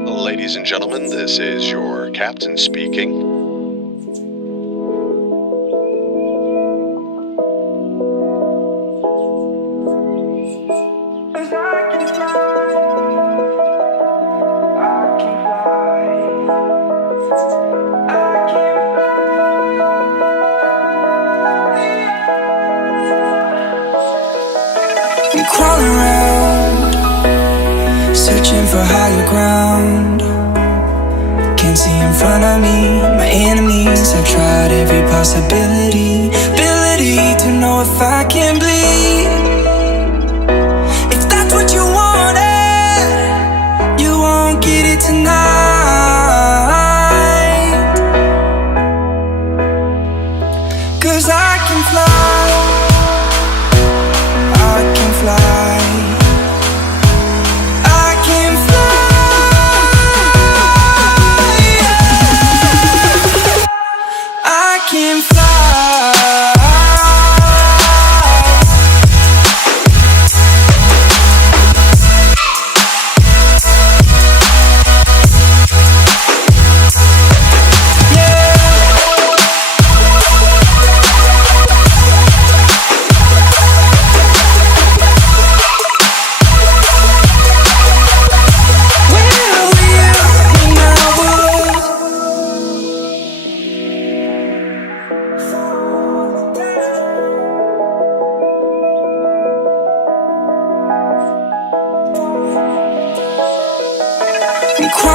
Ladies and gentlemen, this is your captain speaking. I'm crawling around, searching for higher ground. Can't see in front of me, my enemies. I've tried every possibility, ability to know if I can bleed. If that's what you wanted, you won't get it tonight.